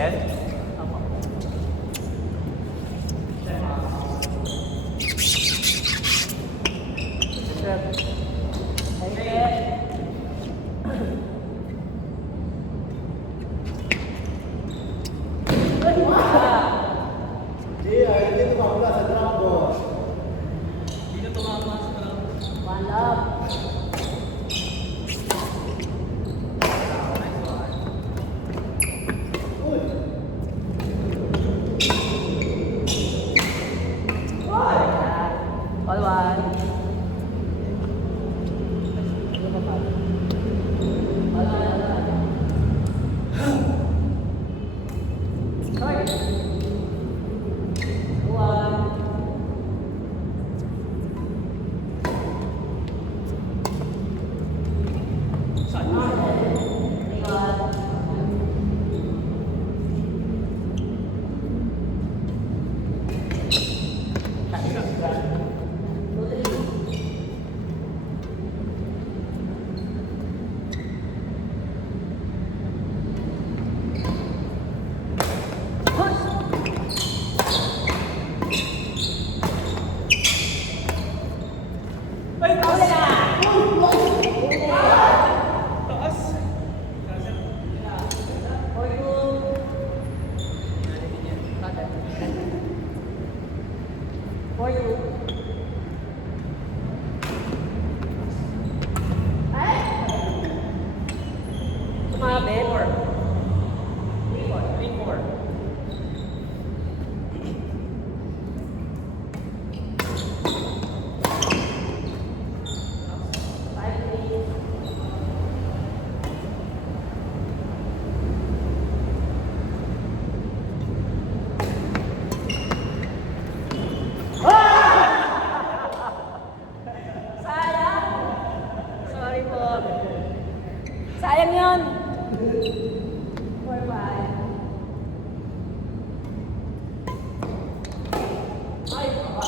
Red? Opo. One love. All one. For you. Sumabit. 3-4. Sorry po. Sayang yun. 4-5. Ay, baba.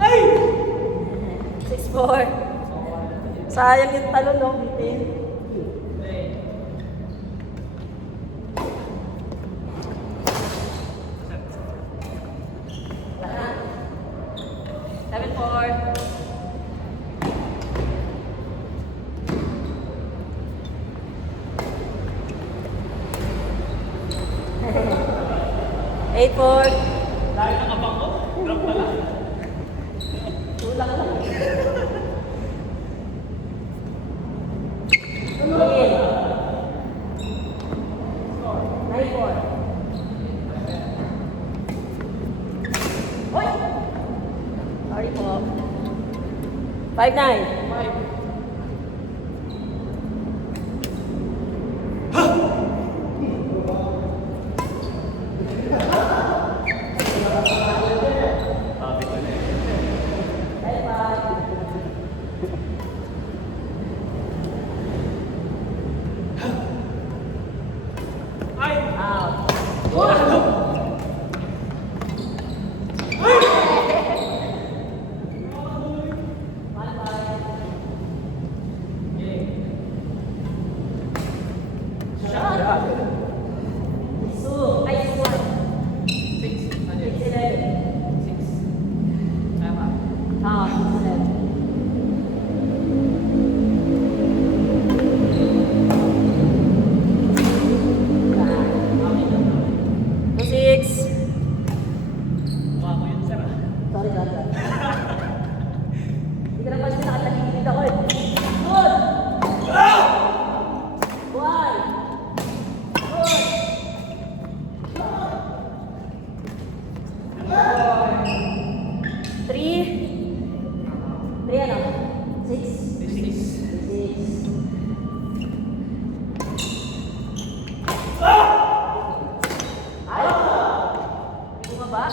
Ay! 6-4. Sayang yung talon, no? Bitin. Seven, four. Eight, four. Dahil nakabang ko, drop pala. Tulang lang. Nine, four. Oy! Sorry po. 5-9. 5. Ay! Out. So, I swan. 6. Ano yun? 6-11. 6. Tama. Ah, 6-11. Two, six. Mukha ko yun, sir. Sorry, sorry. Hindi ka na pansin, nakataligid ako eh. Good! One. Good. Three. Three ano? Six. 6. Six. Ay! Hindi bumaba?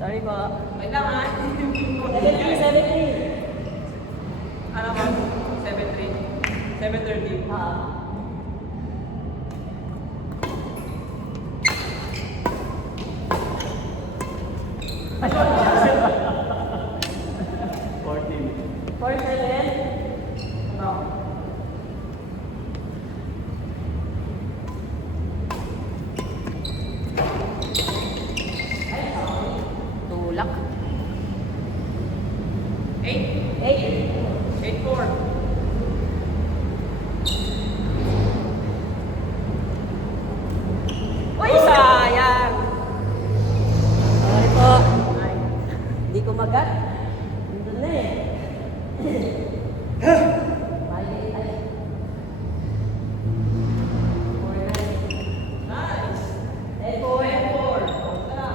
Sorry po. Wait lang ha. 73. Ano ba? 7-3. 7-30. Ah. Bulak. 8. 8. 8-4. Uy, sayang! Sorry po. Hindi ko magat. Nandun na eh. Nice. 10-4. 10-4. Tara.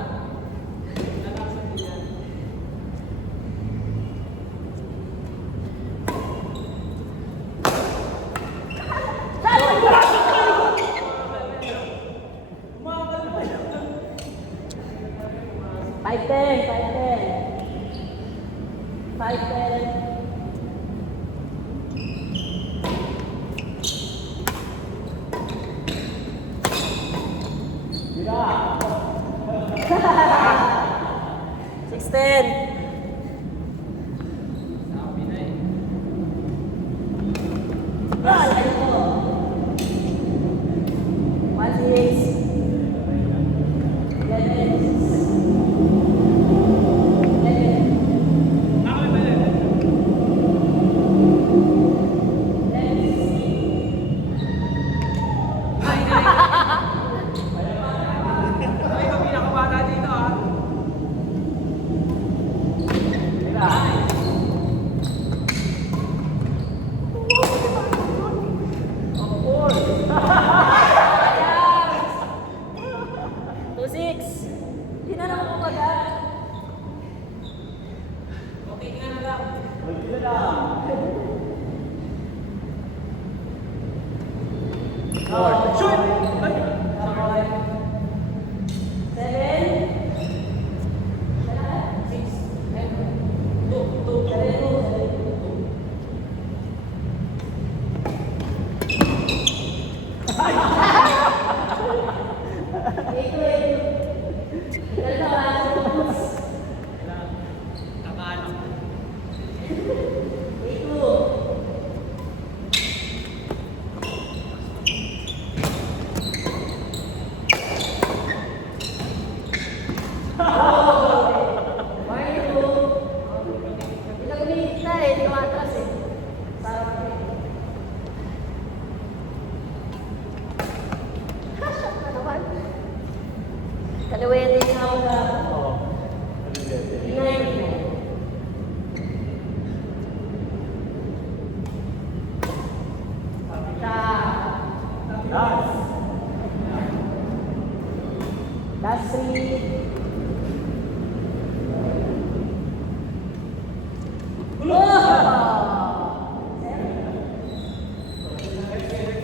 Natasan din yan. Five ten. 5-10. Six ten. Sabi na eh. Ah, ano to? 1-6. 11. Ako may balik. Ay, ikaw pinakabata dito ah. Of course. 2-6. Hindi na naman kumagat. Okay, tingnan na lang. Shoot! Ay, 7. 8. Tamaan ako. Ilang minutes na eh, hindi ko atras eh. Sarap eh. Shot na naman. Kaliwete na ako na. Ingay mo. Last 3.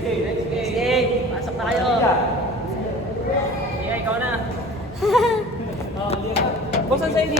Next game. Game, pasok na kayo. Ika, ikaw na. Buksan sa'yo dito.